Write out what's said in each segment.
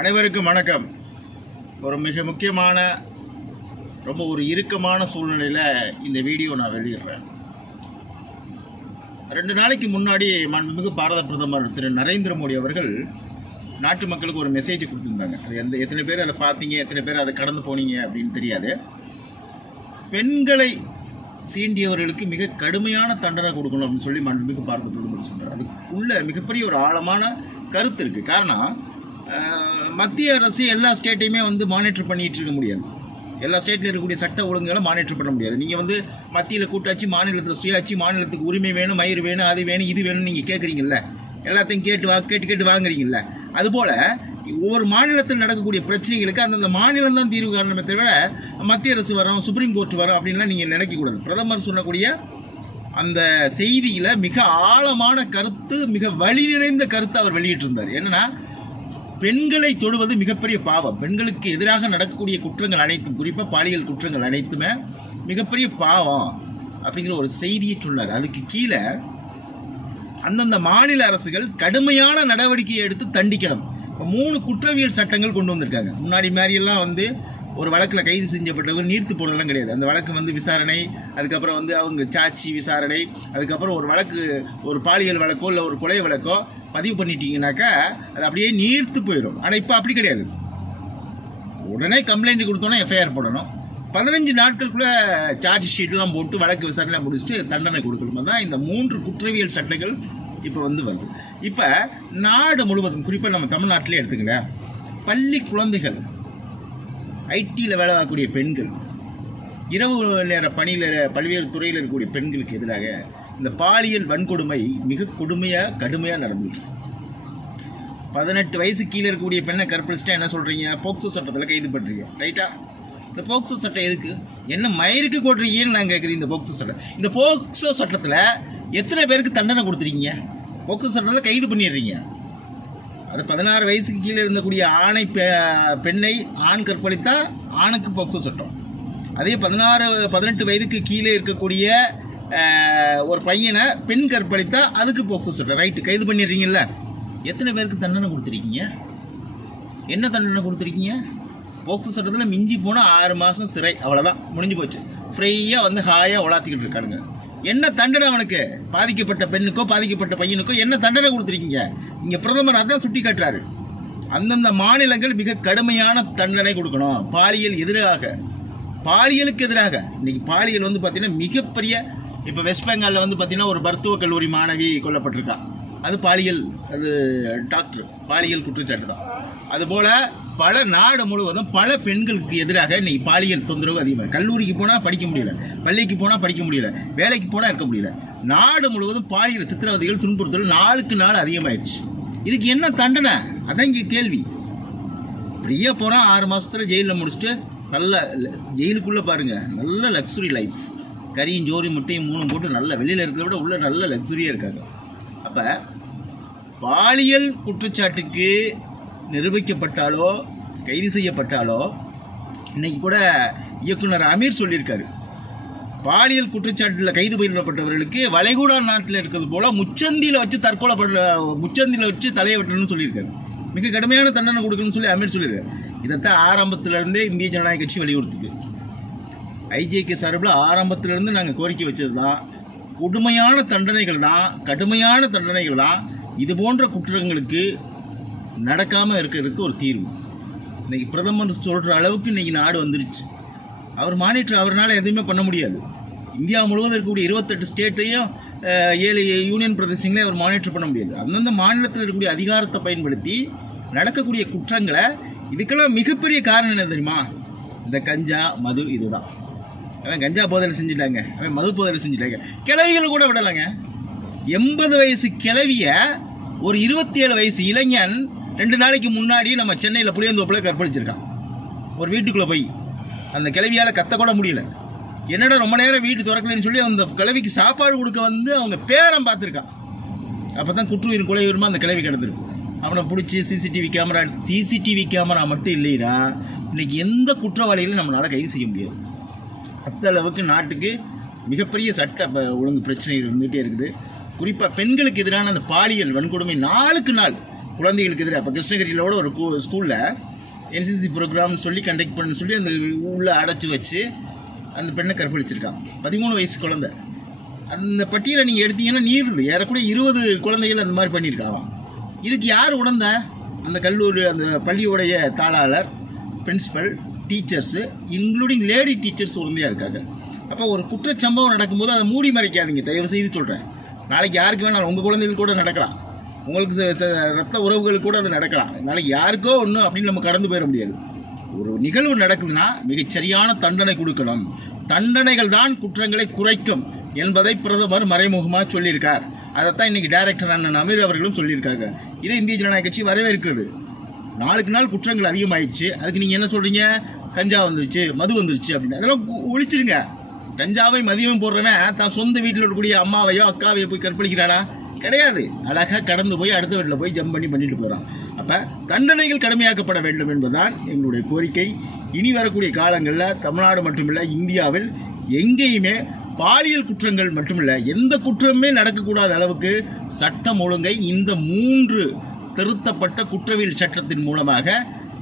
அனைவருக்கும் வணக்கம். ஒரு மிக முக்கியமான ரொம்ப ஒரு இறுக்கமான சூழ்நிலையில் இந்த வீடியோ நான் வெளியிடுறேன். ரெண்டு நாளைக்கு முன்னாடி மாண்புமிகு பாரத பிரதமர் திரு நரேந்திர மோடி அவர்கள் நாட்டு மக்களுக்கு ஒரு மெசேஜ் கொடுத்துருந்தாங்க. அது எந்த எத்தனை பேர் அதை பார்த்தீங்க எத்தனை பேர் அதை கடந்து போனீங்க அப்படின்னு தெரியாது. பெண்களை சீண்டியவர்களுக்கு மிக கடுமையான தண்டனை கொடுக்கணும் அப்படின்னு சொல்லி மாண்புமிகு பாரத பிரதமர் சொல்கிறார் அதுக்குள்ள மிகப்பெரிய ஒரு ஆழமான கருத்து இருக்குது காரணம் மத்திய அரசு எல்லா ஸ்டேட்டையுமே வந்து மானிட்டர் பண்ணிகிட்டு இருக்க முடியாது. எல்லா ஸ்டேட்டில் இருக்கக்கூடிய சட்ட ஒழுங்குகளை மானிட்டர் பண்ண முடியாது. நீங்கள் வந்து மத்தியில் கூட்டாட்சி மாநிலத்தில் சுயாட்சி மாநிலத்துக்கு உரிமை வேணும் மயிர் வேணும் அது வேணும் இது வேணும்னு நீங்கள் கேட்குறீங்கல்ல எல்லாத்தையும் கேட்டு வா கேட்டு கேட்டு வாங்குறீங்கல்ல? அதுபோல் ஒவ்வொரு மாநிலத்தில் நடக்கக்கூடிய பிரச்சனைகளுக்கு அந்தந்த மாநிலம் தான் தீர்வு காரணமே தவிர மத்திய அரசு வரோம் சுப்ரீம் கோர்ட் வரோம் அப்படின்லாம் நீங்கள் நினைக்கக்கூடாது. பிரதமர் சொல்லக்கூடிய அந்த செய்தியில் மிக ஆழமான கருத்து மிக வழி நிறைந்த கருத்தை அவர் வெளியிட்டிருந்தார். என்னன்னா பெண்களை தொடுவது மிகப்பெரிய பாவம். பெண்களுக்கு எதிராக நடக்கக்கூடிய குற்றங்கள் அனைத்தும் குறிப்பாக பாலியல் குற்றங்கள் அனைத்துமே மிகப்பெரிய பாவம் அப்படிங்கிற ஒரு செய்தியை சொன்னார். அதுக்கு கீழே அந்தந்த மாநில அரசுகள் கடுமையான நடவடிக்கையை எடுத்து தண்டிக்கணும். இப்போ மூணு குற்றவியல் சட்டங்கள் கொண்டு வந்திருக்காங்க. முன்னாடி மாதிரியெல்லாம் வந்து ஒரு வழக்கில் கைது செஞ்சப்பட்டவங்க நீர்த்து போனதெல்லாம் கிடையாது. அந்த வழக்கு வந்து விசாரணை அதுக்கப்புறம் வந்து அவங்க சாட்சி விசாரணை அதுக்கப்புறம் ஒரு வழக்கு ஒரு பாலியல் வழக்கோ இல்லை ஒரு கொலை வழக்கோ பதிவு பண்ணிட்டீங்கனாக்கா அது அப்படியே நீர்த்து போயிடும் ஆனால் இப்போ அப்படி கிடையாது. உடனே கம்ப்ளைண்ட் கொடுத்தோன்னா எஃப்ஐஆர் போடணும். பதினஞ்சு நாட்களுக்குள்ளே சார்ஜ் ஷீட்லாம் போட்டு வழக்கு விசாரணை முடிச்சுட்டு தண்டனை கொடுக்கணுமா தான் இந்த மூன்று குற்றவியல் சட்டங்கள் இப்போ வந்து வருது. இப்போ நாடு முழுவதும் குறிப்பாக நம்ம தமிழ்நாட்டிலே எடுத்துக்கல பள்ளி குழந்தைகள் ஐடியில் வேலை வரக்கூடிய பெண்கள் இரவு நேர பணியில் பல்வேறு துறையில் இருக்கக்கூடிய பெண்களுக்கு எதிராக இந்த பாலியல் வன்கொடுமை மிக கொடுமையாக கடுமையாக நடந்துச்சு பதினெட்டு வயசு கீழே இருக்கக்கூடிய பெண்ணை கற்பழிச்சிட்டா என்ன சொல்கிறீங்க போக்சோ சட்டத்தில் கைது பண்ணுறீங்க ரைட்டா? இந்த போக்சோ சட்டம் எதுக்கு? என்ன மயிருக்கு கொட்டுறீங்கன்னு நான் கேட்குறேன் இந்த போக்சோ சட்டம். இந்த போக்சோ சட்டத்தில் எத்தனை பேருக்கு தண்டனை கொடுத்துருக்கீங்க? போக்சோ சட்டத்தில் கைது பண்ணிடுறீங்க. அது பதினாறு வயசுக்கு கீழே இருந்தக்கூடிய ஆணை பெ- பெண்ணை ஆண் கற்பழித்தால் ஆணுக்கு போக்சோ சட்டம். அதே பதினாறு பதினெட்டு வயதுக்கு கீழே இருக்கக்கூடிய ஒரு பையனை பெண் கற்பழித்தா அதுக்கு போக்சோ சட்டம். ரைட்டு கைது பண்ணிடுறீங்கல்ல? எத்தனை பேருக்கு தண்டனை கொடுத்துருக்கீங்க? என்ன தண்டனை கொடுத்துருக்கீங்க? போக்சோ சட்டத்தில் மிஞ்சி போனால் ஆறு மாதம் சிறை. அவ்வளோதான் முடிஞ்சு போச்சு. ஃப்ரீயாக வந்து ஹாயாக உலாத்திக்கிட்டு இருக்காருங்க என்ன தண்டனை அவனுக்கு? பாதிக்கப்பட்ட பெண்ணுக்கோ பாதிக்கப்பட்ட பையனுக்கோ என்ன தண்டனை கொடுத்துருக்கீங்க? இங்கே பிரதமர் அதான் சுட்டி காட்டுறாரு. அந்தந்த மாநிலங்கள் மிக கடுமையான தண்டனை கொடுக்கணும். பாலியல் எதிராக. பாலியலுக்கு எதிராக. இன்றைக்கி பாலியல் வந்து பார்த்திங்கன்னா மிகப்பெரிய இப்போ வெஸ்ட் பெங்காலில் வந்து பார்த்திங்கன்னா ஒரு மருத்துவக் கல்லூரி மாணவி கொல்லப்பட்டிருக்கா. அது பாலியல் அது டாக்டர் பாலியல் குற்றச்சாட்டு தான். அதுபோல் பல நாடு முழுவதும் பல பெண்களுக்கு எதிராக இன்றைக்கி பாலியல் தொந்தரவு அதிகமாக கல்லூரிக்கு போனால் படிக்க முடியல பள்ளிக்கு போனால் படிக்க முடியல வேலைக்கு போனால் இருக்க முடியல. நாடு முழுவதும் பாலியல் சித்திரவதைகள் துன்புறுத்தல் நாளுக்கு நாள் அதிகமாயிடுச்சு இதுக்கு என்ன தண்டனை? அதான் இங்கே கேள்வி. ஃப்ரீயாக போகிறான் ஆறு மாதத்தில் ஜெயிலில் முடிச்சுட்டு நல்ல ஜெயிலுக்குள்ளே பாருங்கள் நல்ல லக்ஸுரி லைஃப் கறியும் ஜோரி முட்டையும் மூணும் போட்டு நல்ல வெளியில் இருக்கிறத விட உள்ளே நல்ல லக்ஸுரியாக இருக்காங்க. அப்போ பாலியல் குற்றச்சாட்டுக்கு நிரூபிக்கப்பட்டாலோ கைது செய்யப்பட்டாலோ இன்றைக்கி கூட இயக்குனர் அமீர் சொல்லியிருக்காரு. பாலியல் குற்றச்சாட்டில் கைது பண்ணப்பட்டவர்களுக்கு வளைகுடா நாட்டில் இருக்கிறது போல முச்சந்தியில் வச்சு தற்கொலை பண்ண முச்சந்தியில் வச்சு தலையை வெட்டணும்னு சொல்லியிருக்காரு. மிக கடுமையான தண்டனை கொடுக்கணும்னு சொல்லி அமீர் சொல்லியிருக்காரு. இதைத்தான் ஆரம்பத்திலேருந்தே இந்திய ஜனநாயக கட்சி வலியுறுத்துது. ஐஜேகே சார்பில் ஆரம்பத்திலேருந்து நாங்கள் கோரிக்கை வச்சது தான் கொடுமையான தண்டனைகள் தான் கடுமையான தண்டனைகள் தான் இது போன்ற குற்றங்களுக்கு நடக்காமல் இருக்கிறதுக்கு ஒரு தீர்வு. இன்றைக்கி பிரதமர் சொல்கிற அளவுக்கு இன்றைக்கி நாடு வந்துருச்சு. அவர் மானிட்டர் அவர்னால எதுவுமே பண்ண முடியாது. இந்தியா முழுவதும் இருக்கக்கூடிய இருபத்தெட்டு ஸ்டேட்டையும் ஏழு யூனியன் பிரதேசங்களையும் அவர் மானிட்டர் பண்ண முடியாது. அந்தந்த மாநிலத்தில் இருக்கக்கூடிய அதிகாரத்தை பயன்படுத்தி நடக்கக்கூடிய குற்றங்களை இதுக்கெல்லாம் மிகப்பெரிய காரணம் என்ன தெரியுமா? இந்த கஞ்சா மது இதுதான். அவன் கஞ்சா போதலை செஞ்சுட்டாங்க. அவன் மது போதலை செஞ்சுட்டாங்க. கிளவிகளை கூட விடலைங்க. எண்பது வயசு கிளவிய ஒரு இருபத்தி ஏழு வயசு இளைஞன் ரெண்டு நாளைக்கு முன்னாடி நம்ம சென்னையில் புளியந்தோப்பில் கற்பழிச்சிருக்கான். ஒரு வீட்டுக்குள்ளே போய். அந்த கிளவியால் கத்தக்கூட முடியல. என்னடா ரொம்ப நேரம் வீட்டு திறக்கலைன்னு சொல்லி அந்த கிளவிக்கு சாப்பாடு கொடுக்க வந்து அவங்க பேரம் பார்த்துருக்கான். அப்போ தான் குற்றுயிர் கொலையுரிமா அந்த கிளவி கிடந்திருக்கும் அவனை பிடிச்சி சிசிடிவி கேமரா சிசிடிவி கேமரா மட்டும் இல்லைன்னா இன்றைக்கி எந்த குற்றவாளிகளையும் நம்மளால் கைது செய்ய முடியாது. அந்தளவுக்கு நாட்டுக்கு மிகப்பெரிய சட்ட ஒழுங்கு பிரச்சனைகள் இருந்துகிட்டே இருக்குது. குறிப்பாக பெண்களுக்கு எதிரான அந்த பாலியல் வன்கொடுமை நாளுக்கு நாள் குழந்தைகளுக்கு எதிராக. இப்போ கிருஷ்ணகிரியிலோட ஒரு ஸ்கூலில் என்சிசி ப்ரோக்ராம்னு சொல்லி கண்டக்ட் பண்ண சொல்லி அந்த உள்ளே அடைச்சி வச்சு அந்த பெண்ணை கற்பழிச்சிருக்காங்க. பதிமூணு வயசு குழந்தை. அந்த பட்டியலை நீங்கள் எடுத்தீங்கன்னா நீருது ஏறக்குறைய இருபது குழந்தைகள் அந்த மாதிரி பண்ணியிருக்காங்க இதுக்கு யார் உணர்ந்த அந்த கல்லூரி அந்த பள்ளியுடைய தாளாளர் principal teachers including lady teachers உறுதியாக இருக்காங்க. அப்போ ஒரு குற்றச்சம்பவம் நடக்கும்போது அதை மூடி மறைக்காதீங்க. தயவு செய்து சொல்கிறேன் நாளைக்கு யாருக்கு வேணாலும் உங்கள் குழந்தைகள் கூட நடக்கலாம். உங்களுக்கு ரத்த உறவுகள் கூட அது நடக்கலாம். நாளைக்கு யாருக்கோ ஒன்று அப்படின்னு நம்ம கடந்து போயிட முடியாது. ஒரு நிகழ்வு நடக்குதுன்னா மிகச்சரியான தண்டனை கொடுக்கணும். தண்டனைகள் தான் குற்றங்களை குறைக்கும் என்பதை பிரதமர் மறைமுகமாக சொல்லியிருக்கார். அதைத்தான் இன்றைக்கி டைரக்டர் அண்ணன் அமீர் அவர்களும் சொல்லியிருக்காங்க. இதை இந்திய ஜனநாயக கட்சி வரவேற்கிறது. நாளுக்கு நாள் குற்றங்கள் அதிகமாயிடுச்சு. அதுக்கு நீங்கள் என்ன சொல்கிறீங்க கஞ்சா வந்துருச்சு மது வந்துருச்சு அப்படின்னு. அதெல்லாம் ஒழிச்சிருங்க. கஞ்சாவை மதியம் போடுறவன் தான் சொந்த வீட்டில் இருக்கக்கூடிய அம்மாவையோ அக்காவையோ போய் கற்பழிக்கிறாடா கிடையாது. அழகாக கடந்து போய் அடுத்த வீட்டில் போய் ஜம்ப் பண்ணி பண்ணிட்டு போகிறான் அப்போ தண்டனைகள் கடுமையாக்கப்பட வேண்டும் என்பதுதான் எங்களுடைய கோரிக்கை. இனி வரக்கூடிய காலங்களில் தமிழ்நாடு மட்டுமில்லை இந்தியாவில் எங்கேயுமே பாலியல் குற்றங்கள் மட்டுமில்லை எந்த குற்றமுமே நடக்கக்கூடாத அளவுக்கு சட்டம் ஒழுங்கை இந்த மூன்று திருத்தப்பட்ட குற்றவியல் சட்டத்தின் மூலமாக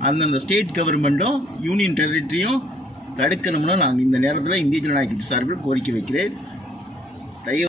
அந்தந்த ஸ்டேட் கவர்மெண்ட்டும் யூனியன் டெரிட்டரியும் தடுக்கணும்னு நாங்கள் இந்த நேரத்தில் இந்திய ஜனநாயக கட்சி சார்பில் கோரிக்கை வைக்கிறேன்.